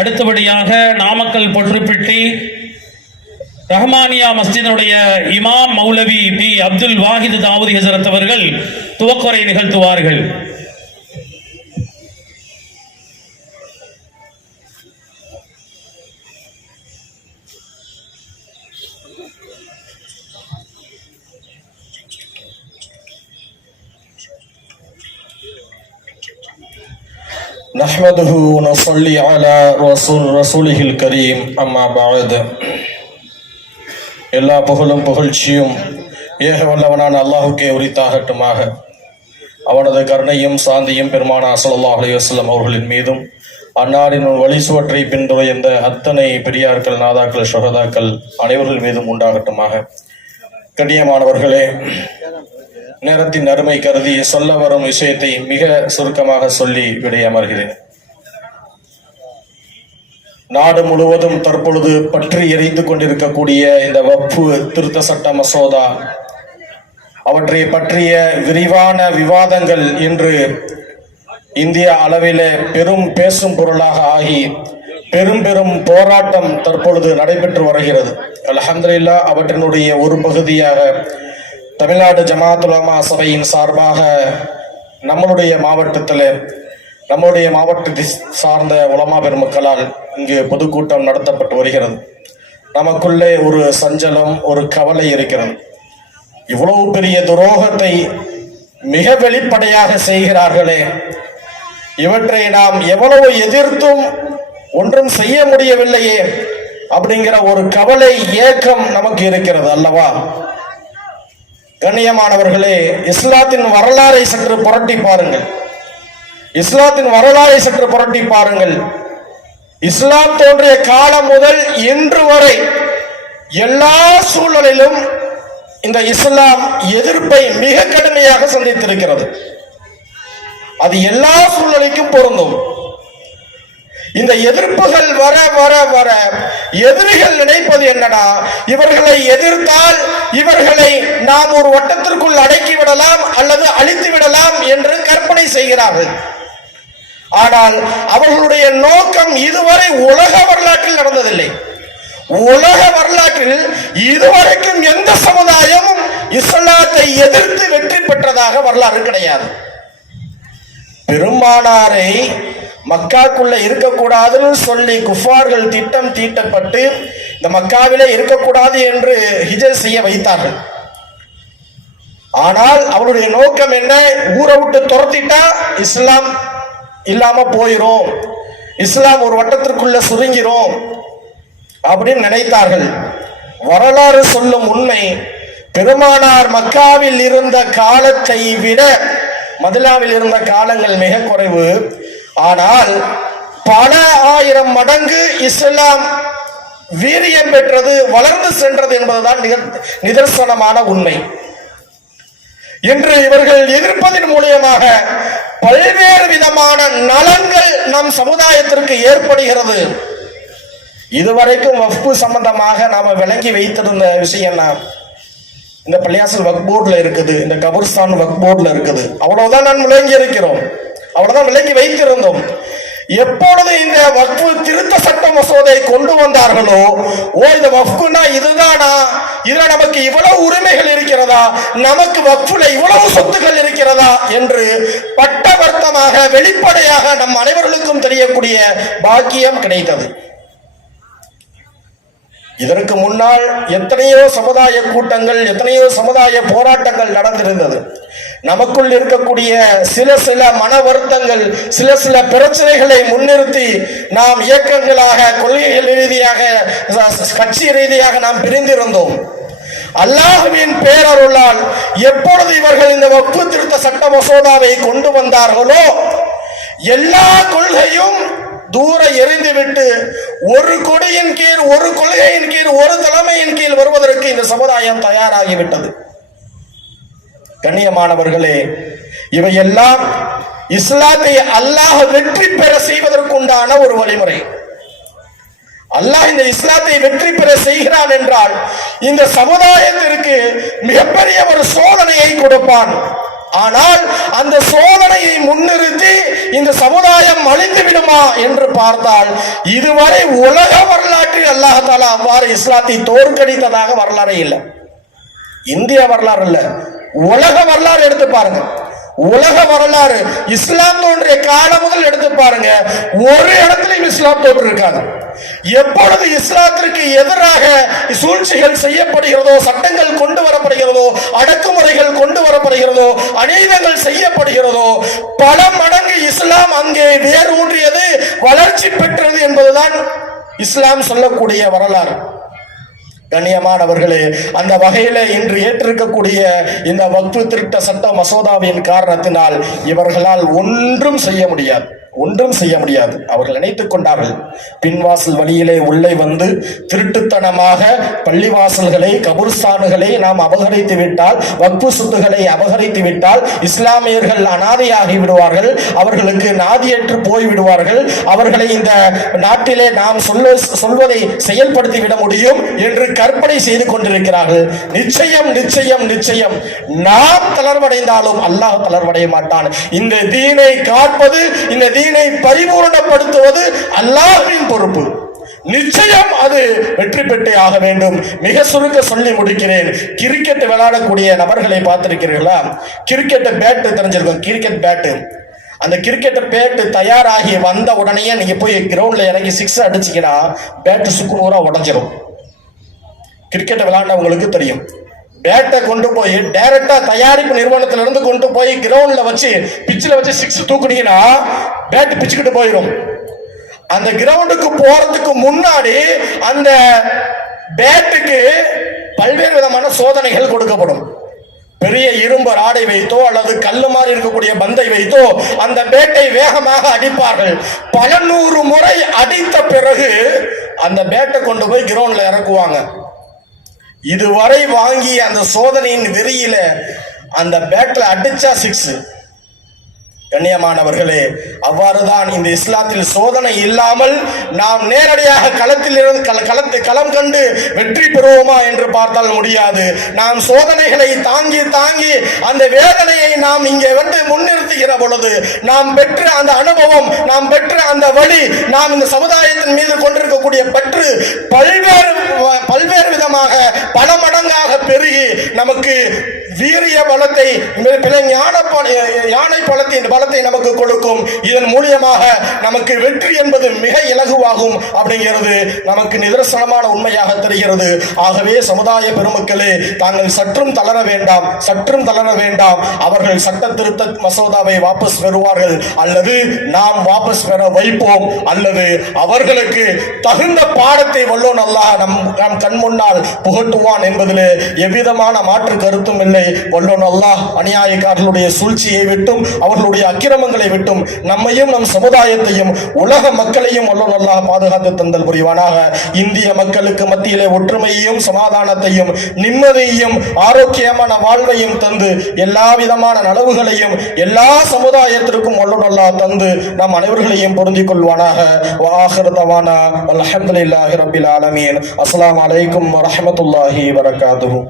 அடுத்தபடியாக நாமக்கல் பொற்றுப்பட்டி ரஹ்மானியா மஸ்ஜிதுடைய இமாம் மௌலவி பி அப்துல் வாஹித் தாவூதி ஹசரத் அவர்கள் துவக்குரை நிகழ்த்துவார்கள். نحمده ونصلي على رسوله الكريم أما بعد. எல்லா புகழும் புகழ்ச்சியும் ஏக வல்லவனான அல்லாஹுக்கே உரித்தாகட்டுமாக. அவனது கருணையும் சாந்தியும் பெருமானா ஸல்லல்லாஹு அலைஹி வஸல்லம் அவர்களின் மீதும் அன்னாரின் வழி சுவற்றை பின்துறைந்த அத்தனை பெரியார்கள், நாதாக்கள், ஷஹதாக்கள் அனைவர்கள் மீதும் உண்டாகட்டுமாக. கண்ணியமானவர்களே, நேரத்தின் அருமை கருதி சொல்ல வரும் விஷயத்தை மிக சுருக்கமாக சொல்லி விடையமர்கிறேன். நாடு முழுவதும் தற்பொழுது பற்றி எரிந்து கொண்டிருக்கக்கூடிய இந்த வக்ஃபு திருத்த சட்ட மசோதா, அவற்றை பற்றிய விரிவான விவாதங்கள் இன்று இந்திய அளவிலே பெரும் பேசும் பொருளாக ஆகி பெரும் போராட்டம் தற்பொழுது நடைபெற்று வருகிறது. அல்ஹம்துலில்லாஹ், அவற்றினுடைய ஒரு பகுதியாக தமிழ்நாடு ஜமாஅத் உலமா சபையின் சார்பாக நம்முடைய மாவட்டத்தை சார்ந்த உலமா பெருமக்களால் இங்கு பொதுக்கூட்டம் நடத்தப்பட்டு வருகிறது. நமக்குள்ளே ஒரு சஞ்சலம், ஒரு கவலை இருக்கிறது. இவ்வளவு பெரிய துரோகத்தை மிக வெளிப்படையாக செய்கிறார்களே, இவற்றை நாம் எவ்வளவு எதிர்த்தும் ஒன்றும் செய்ய முடியவில்லையே அப்படிங்கிற ஒரு கவலை, ஏக்கம் நமக்கு இருக்கிறது அல்லவா? கண்ணியமானவர்களே, இஸ்லாத்தின் வரலாறை சற்று புரட்டி பாருங்கள். இஸ்லாம் தோன்றிய காலம் முதல் இன்று வரை எல்லா சூழலிலும் இந்த இஸ்லாம் எதிர்ப்பை மிக கடுமையாக சந்தித்திருக்கிறது. அது எல்லா சூழ்நிலைக்கும் பொருந்தும். இந்த எதிர்ப்புகள் வர வர வர எதிரிகள் நினைப்பது என்னடா, இவர்களை எதிர்த்தால் இவர்களை நாம் ஒரு வட்டத்திற்குள் அடக்கி விடலாம் அல்லது அழித்து விடலாம் என்று கற்பனை செய்கிறார்கள். ஆனால் அவர்களுடைய நோக்கம் இதுவரை உலக வரலாற்றில் நடந்ததில்லை. உலக வரலாற்றில் இதுவரைக்கும் எந்த சமுதாயமும் இஸ்லாத்தை எதிர்த்து வெற்றி பெற்றதாக வரலாறு கிடையாது. பெருமானாரை மக்காக்குள்ள இருக்கக்கூடாதுன்னு சொல்லி குஃபார்கள் திட்டம் தீட்டப்பட்டு இந்த மக்காவிலே இருக்கக்கூடாது என்று ஹிஜ்ரத் செய்ய வைத்தார்கள். ஆனால் அவருடைய நோக்கம் என்ன? ஊரை விட்டு துரத்திட்டா இஸ்லாம் இல்லாம போயிரும், இஸ்லாம் ஒரு வட்டத்திற்குள்ள சுருங்கிரும் அப்படின்னு நினைத்தார்கள். வரலாறு சொல்லும் உண்மை, பெருமானார் மக்காவில் இருந்த காலத்தை விட மதீனாவில் இருந்த காலங்கள் மிக குறைவு. ஆனால் பல ஆயிரம் மடங்கு இஸ்லாம் வீரியம் பெற்றது, வளர்ந்து சென்றது என்பதுதான் நிதர்சனமான உண்மை. இன்று இவர்கள் எதிர்ப்பதன் மூலியமாக பல்வேறு விதமான நலன்கள் நம் சமுதாயத்திற்கு ஏற்படுகிறது. இதுவரைக்கும் வக்ஃபு சம்பந்தமாக நாம விளங்கி வைத்திருந்த விஷயம்னா, இந்த பள்ளியாசல் வக்ஃப் போர்டுல இருக்குது, இந்த கபர்ஸ்தான் வக்ஃப் போர்டுல இருக்குது, அவ்வளவுதான் நான் விளங்கி இருக்கிறோம், அவ்வளவுதான் விளங்கி வைத்திருந்தோம். எப்பொழுது இந்த வக்ஃபு திருத்த சட்ட மசோதை கொண்டு வந்தார்களோ, இந்த வக்ஃப்னா இதுதானா, இதுல நமக்கு இவ்வளவு உரிமைகள் இருக்கிறதா, நமக்கு வக்ஃபுல இவ்வளவு சொத்துக்கள் இருக்கிறதா என்று பட்டவர்த்தமாக வெளிப்படையாக நம் அனைவர்களுக்கும் தெரியக்கூடிய பாக்கியம் கிடைத்தது. இதற்கு முன்னால் எத்தனையோ சமுதாய கூட்டங்கள், எத்தனையோ சமுதாய போராட்டங்கள் நடந்திருந்தது. நமக்குள் இருக்கக்கூடிய சில மன வருத்தங்கள், சில பிரச்சனைகளை முன்னிறுத்தி நாம் இயக்கங்களாக, கொள்கைகள் ரீதியாக, கட்சி ரீதியாக நாம் பிரிந்திருந்தோம். அல்லாஹ்வின் பேரருளால் எப்பொழுது இவர்கள் இந்த வக்ஃபு திருத்த சட்ட மசோதாவை கொண்டு வந்தார்களோ, எல்லா கொள்கையும் தூர எறிந்துவிட்டு ஒரு கொடியின் கீழ், ஒரு கொள்கையின் கீழ், ஒரு தலைமையின் கீழ் வருவதற்கு இந்த சமுதாயம் தயாராகிவிட்டது. கண்ணியமானவர்களே, இவையெல்லாம் இஸ்லாத்தை அல்லாஹ் வெற்றி பெற செய்வதற்குண்டான ஒரு வழிமுறை. அல்லாஹ் இந்த இஸ்லாத்தை வெற்றி பெற செய்கிறான் என்றால் இந்த சமுதாயத்திற்கு மிகப்பெரிய ஒரு சோதனையை கொடுப்பான். ஆனால் அந்த சோதனையை முன்னிறுத்தி இந்த சமுதாயம் அழிந்து விடுமா என்று பார்த்தால் இதுவரை உலக வரலாற்றில் அல்லாஹ் தஆலா அவ்வாறு இஸ்லாத்தை தோற்கடித்ததாக வரலாறே இல்லை. இந்திய வரலாறு இல்ல, உலக வரலாறு எடுத்து பாருங்க. உலக வரலாறு இஸ்லாம் தோன்றிய காலம் முதல் எடுத்து பாருங்க, ஒரு இடத்திலும் இஸ்லாம் தோன்று இருக்காது. எப்பொழுது இஸ்லாத்திற்கு எதிராக சூழ்ச்சிகள் செய்யப்படுகிறதோ, சட்டங்கள் கொண்டு வரப்படுகிறதோ, அடக்குமுறைகள் கொண்டு வரப்படுகிறதோ, அநீதங்கள் செய்யப்படுகிறதோ, பல மடங்கு இஸ்லாம் அங்கே வேர் ஊன்றியது, வளர்ச்சி பெற்றது என்பதுதான் இஸ்லாம் சொல்லக்கூடிய வரலாறு. கண்ணியமானவர்களே, அந்த வகையில இன்று ஏற்றிருக்கக்கூடிய இந்த வக்ஃபு திருத்த சட்ட மசோதாவின் காரணத்தினால் இவர்களால் ஒன்றும் செய்ய முடியாது. அவர்கள் நினைத்துக் கொண்டார்கள், பின்வாசல் வழியிலே உள்ளே வந்து திருட்டுத்தனமாக பள்ளிவாசல்களை, கபுர்ஸ்தான்களை நாம் அபகரித்து விட்டால், வக்ஃபு சொத்துக்களை அபகரித்து விட்டால் இஸ்லாமியர்கள் அனாதையாகி விடுவார்கள், அவர்களுக்கு நாதியற்று போய்விடுவார்கள், அவர்களை இந்த நாட்டிலே நாம் சொல்வதை செயல்படுத்தி விட முடியும் என்று கற்பனை செய்து கொண்டிருக்கிறார்கள். நிச்சயம் நாம் தளர்வடைந்தாலும் அல்லாஹ் தளர்வடைய மாட்டான். இந்த தீனை காப்பது, இந்த தீனை பரிபூர்ணப்படுத்துவது அல்லாஹ்வின் பொறுப்பு. நிச்சயம் அது வெற்றி பெற்றே ஆக வேண்டும். மிக சுருக்க சொல்லி முடிக்கிறேன். கிரிக்கெட் விளையாடக்கூடிய நபர்களை பார்த்திருக்கிறீர்களா? கிரிக்கெட் பேட் தெரிஞ்சிருக்கும், கிரிக்கெட் பேட். அந்த கிரிக்கெட் பேட் தயாராகி வந்த உடனே நீங்க போய் கிரவுண்ட்ல இறங்கி சிக்ஸ் அடிச்சீங்கன்னா பேட் சுக்குநூறா உடைஞ்சிரும். கிரிக்கெட் விளையாண்டவங்களுக்கு தெரியும். பேட்டை கொண்டு போய் டைரக்டா தயாரிப்பு நிறுவனத்திலிருந்து கொண்டு போய் கிரவுண்ட்ல வச்சு பிச்சில் வச்சு சிக்ஸ் தூக்குனீங்கன்னா பேட் பிச்சுக்கிட்டு போயிடும். அந்த கிரவுண்டுக்கு போறதுக்கு முன்னாடி அந்த பேட்டுக்கு பல்வேறு விதமான சோதனைகள் கொடுக்கப்படும். பெரிய இரும்பு ராடை வைத்தோ அல்லது கல்லு மாதிரி இருக்கக்கூடிய பந்தை வைத்தோ அந்த பேட்டை வேகமாக அடிப்பார்கள். பல நூறு முறை அடித்த பிறகு அந்த பேட்டை கொண்டு போய் கிரவுண்ட்ல இறக்குவாங்க. இதுவரை வாங்கி அந்த சோதனையின் வெறியில அந்த பேட்ல அடிச்சா சிக்ஸ். கண்ணியமானவர்களே, அவ்வாறுதான் இந்த இஸ்லாத்தில் சோதனை இல்லாமல் நாம் நேரடியாக களம் கண்டு வெற்றி பெறுவோமா என்று பார்த்தால் முடியாது. நாம் சோதனைகளை தாங்கி அந்த வேதனையை நாம் இங்கே வந்து முன்னிறுத்துகிற பொழுது நாம் பெற்ற அந்த அனுபவம், நாம் பெற்ற அந்த வழி, நாம் இந்த சமுதாயத்தின் மீது கொண்டிருக்கக்கூடிய பற்று பல்வேறு விதமாக பல மடங்காக பெருகி நமக்கு வீரிய பலத்தை, யானை பலத்தை நமக்கு கொடுக்கும். இதன் மூலியமாக நமக்கு வெற்றி என்பது மிக இலகுவாகும் அப்படிங்கிறது நமக்கு நிதர்சனமான உண்மையாக தெரிகிறது. ஆகவே சமுதாய பெருமக்களே, தாங்கள் சற்றும் தளர வேண்டாம். அவர்கள் சட்ட திருத்த மசோதாவை வாபஸ் பெறுவார்கள், அல்லது நாம் வாபஸ் பெற வைப்போம், அல்லது அவர்களுக்கு தகுந்த பாடத்தை வல்லோன் அல்லாஹ் நம் கண் முன்னால் புகட்டுவான் என்பதிலே எவ்விதமான மாற்று கருத்தும் இல்லை. வல்லோன் அல்லாஹ் அநியாயக்காரர்களுடைய சூழ்ச்சியை விட்டும் அவர்களுடைய அக்கிரமங்களை விட்டும் நம்மையும் நம் சமுதாயத்தையும் உலக மக்களையும் வல்லோன் அல்லாஹ் பாதுகாத்து தந்தல் புரிவானாக. இந்திய மக்களுக்கு மத்தியிலே ஒற்றுமையையும் சமாதானத்தையும் நிம்மதியையும் ஆரோக்கியமான வாழ்வையும் தந்து எல்லா விதமான நலவுகளையும் எல்லா சமுதாயத்திற்கும் வல்லோன் அல்லாஹ் தந்து நம் அனைவர்களையும் பொருந்திக் கொள்வானாக. வஆகிரு தவானா அல்ஹம்துலில்லாஹி ரப்பில் ஆலமீன். அஸ்ஸலாமு அலைக்கும் வரஹ்மத்துல்லாஹி வபரகாத்துஹு.